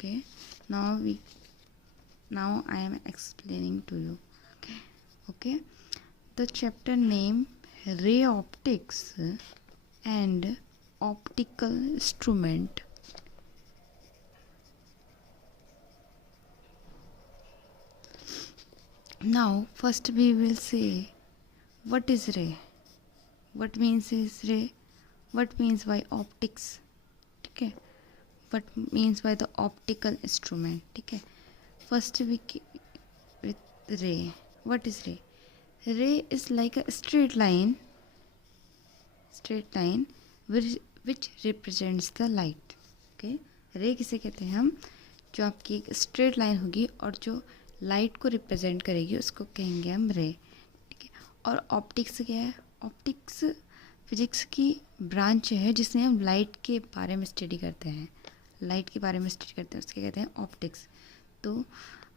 Okay, now I am explaining to you. Okay. The chapter name ray optics and optical instrument. Now first we will say what is ray, what means is ray, what means by optics. Okay, what means by the optical instrument. Okay, first with ray. What is ray? Ray is like a straight line which represents the light. Okay, रे किसे कहते हैं हम? जो आपकी एक straight line होगी और जो लाइट को रिप्रेजेंट करेगी उसको कहेंगे हम रे. ठीक है. और ऑप्टिक्स क्या है? ऑप्टिक्स फिजिक्स की ब्रांच है जिसमें हम लाइट के बारे में स्टडी करते हैं. उसके कहते हैं ऑप्टिक्स. तो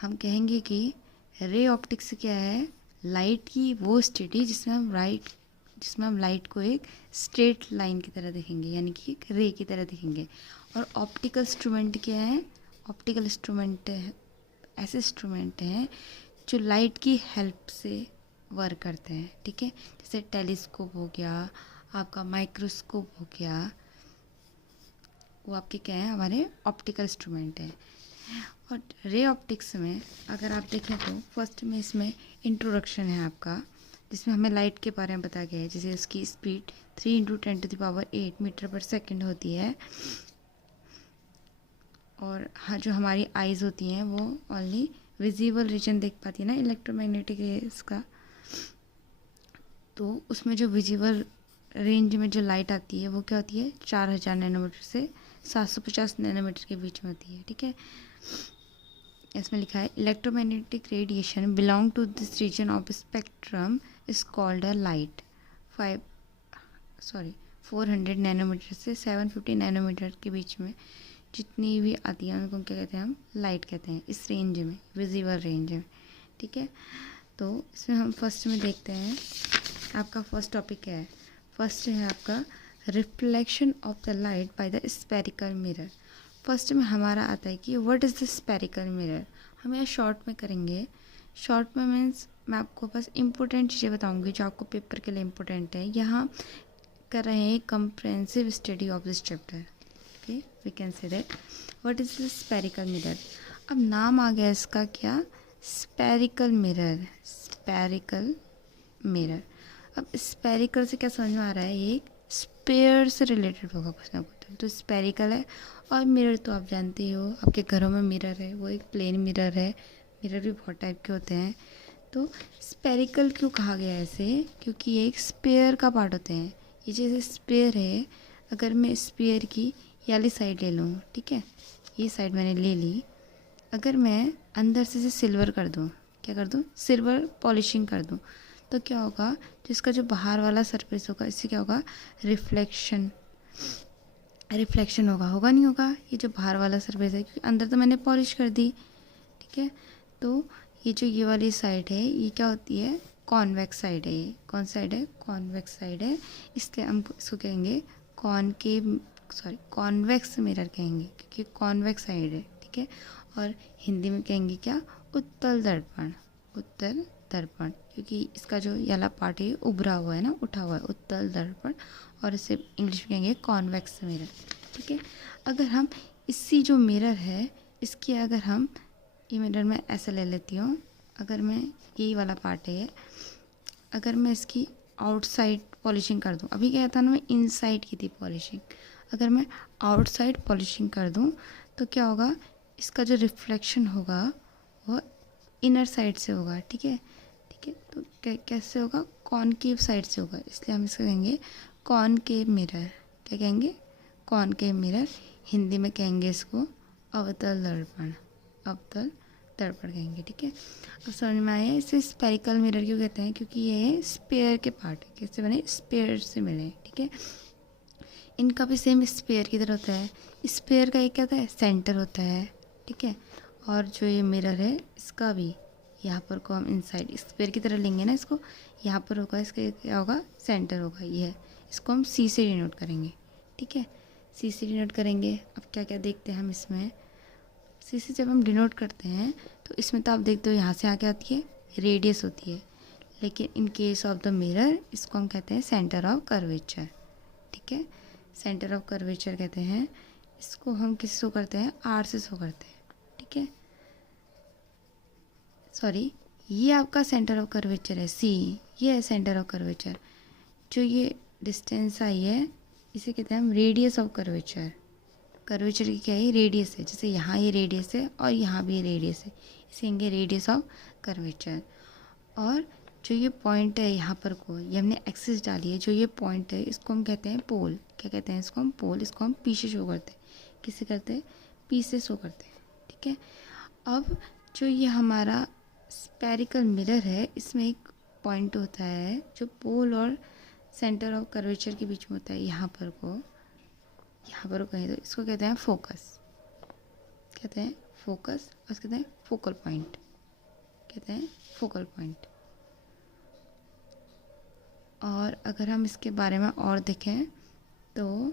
हम कहेंगे कि रे ऑप्टिक्स क्या है? लाइट की वो स्टडी जिसमें हम लाइट को एक स्ट्रेट लाइन की तरह देखेंगे, यानी कि एक रे की तरह देखेंगे. और ऑप्टिकल इंस्ट्रूमेंट क्या है? ऑप्टिकल इंस्ट्रूमेंट ऐसे इंस्ट्रूमेंट हैं जो लाइट की हेल्प से वर्क करते हैं. ठीक है. जैसे टेलीस्कोप हो गया, आपका माइक्रोस्कोप हो गया, वो आपके क्या है? हमारे ऑप्टिकल इंस्ट्रूमेंट है. और रे ऑप्टिक्स में अगर आप देखें तो फर्स्ट में इसमें इंट्रोडक्शन है आपका, जिसमें हमें लाइट के बारे में बताया गया है. जैसे उसकी स्पीड 3 × 10⁸ मीटर पर सेकेंड होती है. और हाँ, जो हमारी आइज़ होती हैं वो ओनली विजिबल रीजन देख पाती है ना इलेक्ट्रोमैग्नेटिक रेज का. तो उसमें जो विजिबल रेंज में जो लाइट आती है वो क्या होती है? 4000 नैनोमीटर से 750 नैनोमीटर के बीच में होती है. ठीक है. इसमें लिखा है electromagnetic radiation belong to this region of spectrum is called a light. 400 nanometer से 750 नैनोमीटर के बीच में जितनी भी आती है उनको क्या कहते हैं? हम लाइट कहते हैं. इस रेंज में, विजिबल रेंज में. ठीक है. तो इसमें हम फर्स्ट में देखते हैं आपका फर्स्ट टॉपिक क्या है. फर्स्ट है आपका reflection of the light by the spherical mirror. First में हमारा आता है कि what is the spherical mirror. हम यह शॉर्ट में करेंगे. शॉर्ट में मीन्स मैं आपको बस इम्पोर्टेंट चीज़ें बताऊंगी जो आपको पेपर के लिए इम्पोर्टेंट है. यहाँ कर रहे हैं comprehensive study of this chapter. Okay, we can say that what is the spherical mirror. अब नाम आ गया इसका क्या? Spherical mirror. Spherical mirror. अब स्फेरिकल से क्या समझ में आ रहा है? ये एक स्पेयर से रिलेटेड होगा कुछ ना कुछ. तो स्फेरिकल है. और मिरर तो आप जानते ही हो, आपके घरों में मिरर है, वो एक प्लेन मिरर है. मिरर भी बहुत टाइप के होते हैं. तो स्फेरिकल क्यों कहा गया है ऐसे? क्योंकि ये एक स्पेयर का पार्ट होते हैं. ये जैसे स्पेयर है, अगर मैं स्पेयर की ये वाली साइड ले लूँ, ठीक है, ये साइड मैंने ले ली. अगर मैं अंदर से इसे सिल्वर कर दूँ, क्या कर दूँ? सिल्वर पॉलिशिंग कर दूँ, तो क्या होगा? जिसका जो बाहर वाला सरफेस होगा, इससे क्या होगा? रिफ्लेक्शन होगा नहीं होगा? ये जो बाहर वाला सरफेस है, क्योंकि अंदर तो मैंने पॉलिश कर दी. ठीक है. तो ये जो ये वाली साइड है ये क्या होती है? कॉन्वेक्स साइड है. ये कौन साइड है? कॉन्वेक्स साइड है. इसलिए हम इसको कहेंगे कॉन्वेक्स मिरर कहेंगे, क्योंकि कॉन्वेक्स साइड है. ठीक है. और हिंदी में कहेंगे क्या? उत्तल दर्पण. उत्तल दर्पण, क्योंकि इसका जो वाला पार्ट है उभरा हुआ है ना, उठा हुआ है. उत्तल दर्पण. और इसे इंग्लिश में कहेंगे कॉन्वेक्स मिरर. ठीक है. अगर हम इसी जो मिरर है इसकी अगर हम ये मिरर में ऐसा ले लेती हूँ, अगर मैं यही वाला पार्ट है, अगर मैं इसकी आउटसाइड पॉलिशिंग कर दूँ, अभी क्या था ना, मैं इनसाइड की थी पॉलिशिंग, अगर मैं आउटसाइड पॉलिशिंग कर दूँ तो क्या होगा? इसका जो रिफ्लेक्शन होगा वो इनर साइड से होगा. ठीक है. ठीक है. तो कैसे होगा? कॉनकेव साइड से होगा. इसलिए हम इसको कहेंगे कॉनकेव मिरर. क्या कहेंगे? Concave mirror. हिंदी में कहेंगे इसको अवतल दर्पण. अवतल दर्पण कहेंगे. ठीक है. अब समझ में आया इसे स्फेरिकल मिरर क्यों कहते हैं? क्योंकि ये स्पेयर के पार्ट है. कैसे बने? स्पेयर से मिले. ठीक है. इनका भी सेम स्पेयर की तरह होता है. स्पेयर का एक क्या होता है? सेंटर होता है. ठीक है. और जो ये मिरर है इसका भी यहाँ पर को हम इनसाइड स्पेयर की तरह लेंगे ना, इसको यहाँ पर होगा, इसका क्या होगा? सेंटर होगा. ये है, इसको हम सी से डिनोट करेंगे. ठीक है. सी से डिनोट करेंगे. अब क्या क्या देखते हैं हम इसमें? सी से जब हम डिनोट करते हैं तो इसमें तो आप देखते हो यहाँ से आगे आती है रेडियस होती है, लेकिन in case of the mirror इसको हम कहते हैं सेंटर ऑफ कर्वेचर। ठीक है, सेंटर ऑफ कर्वेचर कहते हैं इसको। हम किस शो करते हैं, आर से शो करते हैं। ठीक है, सॉरी, ये आपका सेंटर ऑफ कर्वेचर है सी, ये है सेंटर ऑफ कर्वेचर। जो ये डिस्टेंस आई है इसे कहते हैं हम रेडियस ऑफ कर्वेचर। कर्वेचर की क्या है, रेडियस है। जैसे यहाँ ये रेडियस है और यहाँ भी ये रेडियस है, इसे कहेंगे रेडियस ऑफ कर्वेचर। और जो ये पॉइंट है यहाँ पर को, ये हमने एक्सिस डाली है, जो ये पॉइंट है इसको हम कहते हैं पोल। क्या कहते हैं इसको हम, पोल। इसको हम पी से शो करते हैं। किससे करते हैं, पी से शो करते हैं। ठीक है, अब जो ये हमारा स्पेरिकल मिरर है इसमें एक पॉइंट होता है जो पोल और सेंटर ऑफ कर्वेचर के बीच में होता है, यहाँ पर को कहें तो इसको कहते हैं फोकस। कहते हैं फोकस, और कहते हैं फोकल पॉइंट। कहते हैं फोकल पॉइंट। और अगर हम इसके बारे में और देखें तो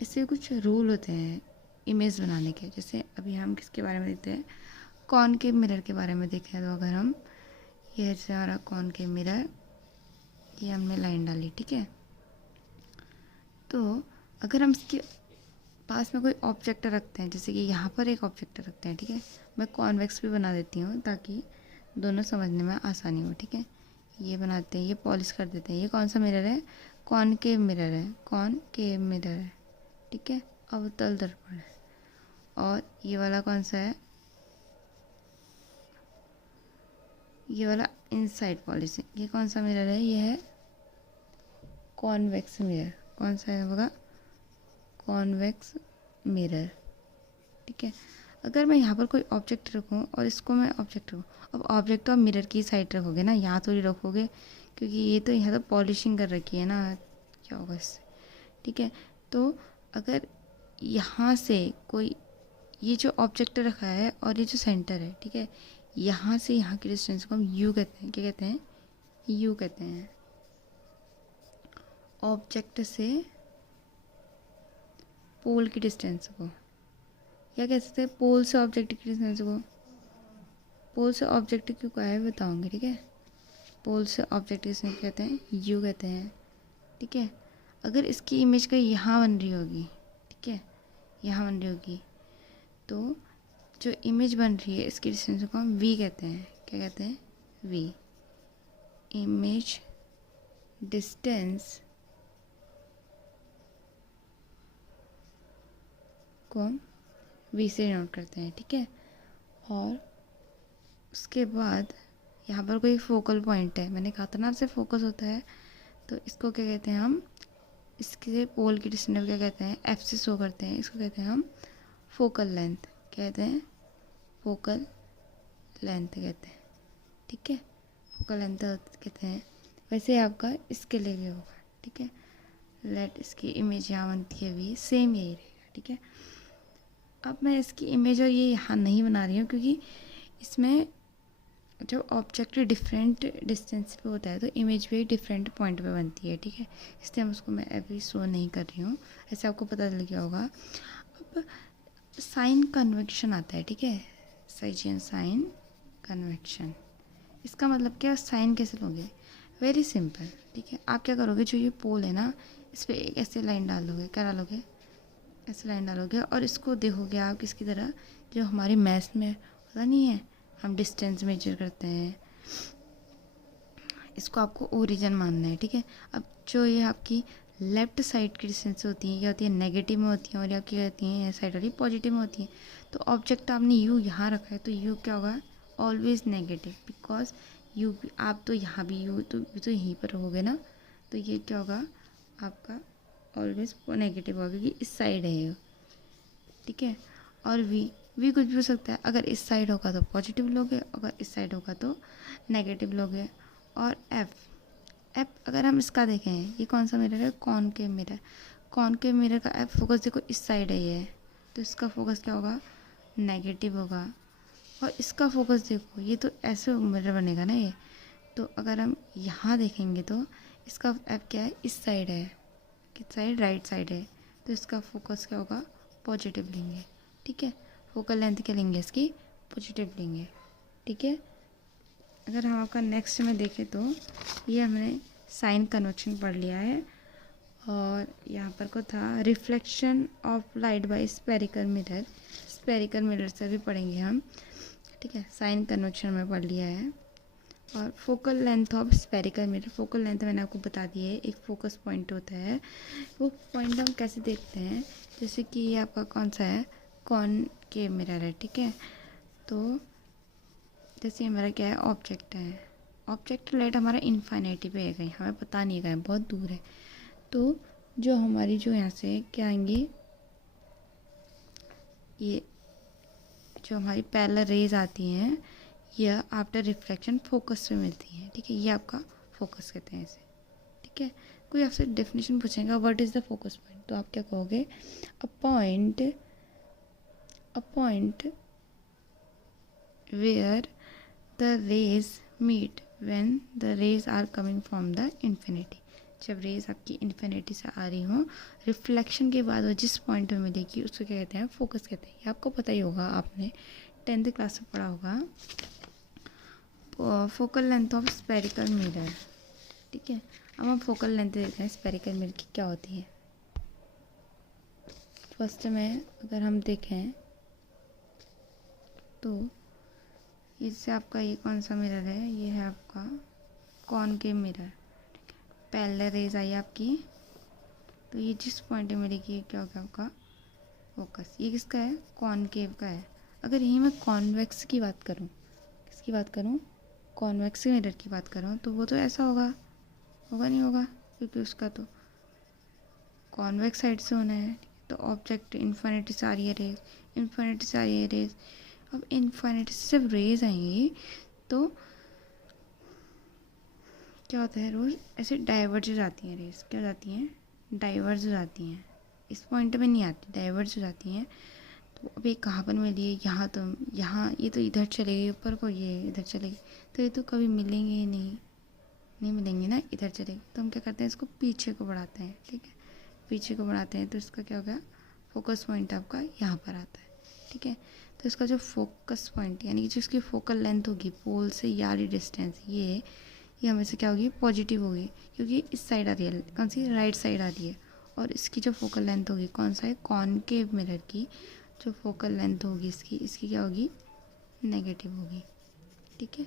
इससे कुछ रूल होते हैं इमेज बनाने के। जैसे अभी हम किसके बारे में देखते हैं, कॉनकेव मिरर के बारे में देखें तो अगर हम, ये जैसे हमारा कॉनकेव मिरर, ये हमने लाइन डाली। ठीक है, तो अगर हम इसके पास में कोई ऑब्जेक्ट रखते हैं, जैसे कि यहाँ पर एक ऑब्जेक्ट रखते हैं। ठीक है, मैं कॉन्वेक्स भी बना देती हूँ ताकि दोनों समझने में आसानी हो। ठीक है, ये बनाते हैं, ये पॉलिश कर देते हैं। ये कौन सा मिरर है, कॉनकेव मिरर है, कॉनकेव मिरर है। ठीक है, अवतल दर्पण है। और ये वाला कौन सा है, ये वाला इनसाइड पॉलिशिंग। ये कौन सा मिरर है, ये है कॉन्वेक्स मिरर। कौन सा है होगा, कॉन्वेक्स मिरर। ठीक है, अगर मैं यहाँ पर कोई ऑब्जेक्ट रखूँ और इसको मैं ऑब्जेक्ट रखूँ, अब ऑब्जेक्ट तो आप मिरर की साइड रखोगे ना, यहाँ थोड़ी रखोगे, क्योंकि ये तो यहाँ तो पॉलिशिंग कर रखी है ना, क्या होगा इससे। ठीक है, तो अगर यहाँ से कोई, ये जो ऑब्जेक्ट रखा है और ये जो सेंटर है, ठीक है, यहाँ से यहाँ की डिस्टेंस को हम यू कहते हैं। क्या कहते हैं, यू कहते हैं। ऑब्जेक्ट से पोल की डिस्टेंस को, या कह सकते हैं पोल से ऑब्जेक्ट की डिस्टेंस को। पोल से ऑब्जेक्ट क्यों क्या है बताऊंगे। ठीक है, पोल से ऑब्जेक्ट की डिस्टेंस कहते हैं, यू कहते हैं। ठीक है, अगर इसकी इमेज का यहाँ बन रही होगी, ठीक है, यहाँ बन रही होगी, तो जो इमेज बन रही है इसकी डिस्टेंस को हम वी कहते हैं। क्या कहते हैं, वी। इमेज डिस्टेंस को हम वी से नोट करते हैं। ठीक है, और उसके बाद यहाँ पर कोई फोकल पॉइंट है, मैंने कहा था ना से फोकस होता है, तो इसको क्या कहते हैं हम, इसके पोल की डिस्टेंस क्या कहते हैं, एफ से शो करते हैं। इसको कहते हैं हम फोकल लेंथ। कहते हैं फोकल लेंथ कहते हैं। ठीक है, फोकल लेंथ कहते हैं। वैसे आपका इसके लिए भी होगा। ठीक है, लेट इसकी इमेज यहाँ बनती है वी, सेम यही रहेगा। ठीक है, अब मैं इसकी इमेज और ये यहाँ नहीं बना रही हूँ क्योंकि इसमें जब ऑब्जेक्ट डिफरेंट डिस्टेंस पे होता है तो इमेज भी डिफरेंट पॉइंट पे बनती है। ठीक है, इसलिए हम उसको मैं अभी शो नहीं कर रही हूँ, ऐसे आपको पता चल गया होगा। अब साइन कन्वेक्शन आता है। ठीक है, सर्जियन साइन कन्वेक्शन, इसका मतलब क्या, साइन कैसे लोगे, वेरी सिंपल। ठीक है, आप क्या करोगे, जो ये पोल है ना इस पर एक ऐसे लाइन डाल दोगे। क्या डालोगे, ऐसे लाइन डालोगे और इसको देखोगे आप किसकी तरह, जो हमारी मैथ में पता नहीं है, हम डिस्टेंस मेजर करते हैं, इसको आपको ओरिजिन मानना है। ठीक है, अब जो ये आपकी लेफ्ट साइड की डिस्टेंस होती है, ये होती है नेगेटिव में होती है, और ये आपकी होती है साइड वाली पॉजिटिव में होती है। तो ऑब्जेक्ट आपने यू यहाँ रखा है तो यू क्या होगा, ऑलवेज नेगेटिव, बिकॉज यू, आप तो यहाँ भी यू तो यहीं पर रहोगे ना, तो ये क्या होगा आपका ऑलवेज नेगेटिव होगा क्योंकि इस साइड है ये। ठीक है, और वी कुछ भी हो सकता है, अगर इस साइड होगा तो पॉजिटिव लोगे, अगर इस साइड होगा तो नेगेटिव लोगे। और एफ अगर हम इसका देखें, ये कौन सा मिरर है, कॉनकेव मिरर। कॉनकेव मिरर का एफ फोकस देखो इस साइड है ये, तो इसका फोकस क्या होगा, नेगेटिव होगा। और इसका फोकस देखो, ये तो ऐसे मिरर बनेगा ना ये, तो अगर हम यहाँ देखेंगे तो इसका एफ क्या है, इस साइड है, किस साइड, राइट साइड है, तो इसका फोकस क्या होगा, पॉजिटिव लेंगे। ठीक है, फोकल लेंथ क्या लेंगे, इसकी पॉजिटिव लेंगे, ठीक है। अगर हम आपका नेक्स्ट में देखें तो ये हमने साइन कन्वेक्शन पढ़ लिया है, और यहाँ पर को था reflection of light by spherical mirror. Spherical mirror से भी पढ़ेंगे हम, ठीक है। साइन कन्वेक्शन में पढ़ लिया है। और focal length of spherical mirror, focal length मैंने आपको बता दी है, एक फोकस पॉइंट होता है। वो पॉइंट हम कैसे देखते हैं, जैसे कि ये आपका कौन सा है, कॉनकेव मिरर है, ठीक है। तो जैसे हमारा क्या है, ऑब्जेक्ट है, ऑब्जेक्ट लाइट हमारा इन्फाइनिटी पे है, कहीं हमें पता नहीं कहीं बहुत दूर है। तो जो हमारी जो यहाँ से क्या आएंगी, ये जो हमारी पैरेलल रेज आती हैं, यह आफ्टर रिफ्लेक्शन फोकस पे मिलती है, ठीक है। ये आपका फोकस कहते हैं इसे, ठीक है। कोई आपसे डेफिनेशन पूछेगा what is the focus point, तो आप क्या कहोगे, a point where the rays meet when the rays are coming from the infinity. जब रेज आपकी इन्फिनिटी से आ रही हो, रिफ्लेक्शन के बाद वो जिस पॉइंट में मिलेगी उसको क्या कहते हैं, फोकस कहते हैं। ये आपको पता ही होगा, आपने 10th क्लास में पढ़ा होगा। Focal length of spherical mirror, ठीक है। अब हम फोकल लेंथ देखते हैं स्पेरिकल मिरर की क्या होती है। फर्स्ट में अगर हम देखें तो इससे आपका ये कौन सा मिरर है, ये है आपका कॉनकेव मिरर, पैरेलल रेज आई आपकी, तो ये जिस पॉइंट में मिलेगी क्या होगा आपका फोकस। ये किसका है, कॉनकेव का है। अगर यहीं मैं कॉन्वेक्स की बात करूँ, किसकी बात करूँ, कॉन्वेक्स मिरर की बात करूँ, तो वो तो ऐसा होगा, होगा नहीं होगा, क्योंकि उसका तो कॉन्वेक्स साइड से होना है। तो ऑब्जेक्ट इन्फिनिटी से आ रही है रेज, इन्फिनिटी से आ रही है रेज। अब इन्फिनिटी से जब रेज आएंगी तो क्या होता है, रोज ऐसे डाइवर्ज हो जाती हैं रेज, क्या हो जाती हैं, डाइवर्ज हो जाती हैं, इस पॉइंट में नहीं आती, डाइवर्ज हो जाती हैं। तो अब ये कहाँ पर मिली है, यहाँ तो, यहाँ ये तो इधर चलेगी ऊपर को, ये इधर चलेगी, तो ये तो कभी मिलेंगे ही नहीं मिलेंगे ना, इधर चलेगी। तो हम क्या करते हैं, इसको पीछे को बढ़ाते हैं, ठीक है, पीछे को बढ़ाते हैं, तो इसका क्या हो गया, फोकस पॉइंट आपका यहाँ पर आता है, ठीक है। तो इसका जो फोकस पॉइंट यानी कि जो इसकी फोकल लेंथ होगी पोल से यारी डिस्टेंस, ये हमेशा क्या होगी, पॉजिटिव होगी, क्योंकि इस साइड आ रही है, कौन सी, राइट साइड आ रही है। और इसकी जो फोकल लेंथ होगी कौन सा है, कॉनकेव मिरर की जो फोकल लेंथ होगी इसकी क्या होगी, नेगेटिव होगी, ठीक है।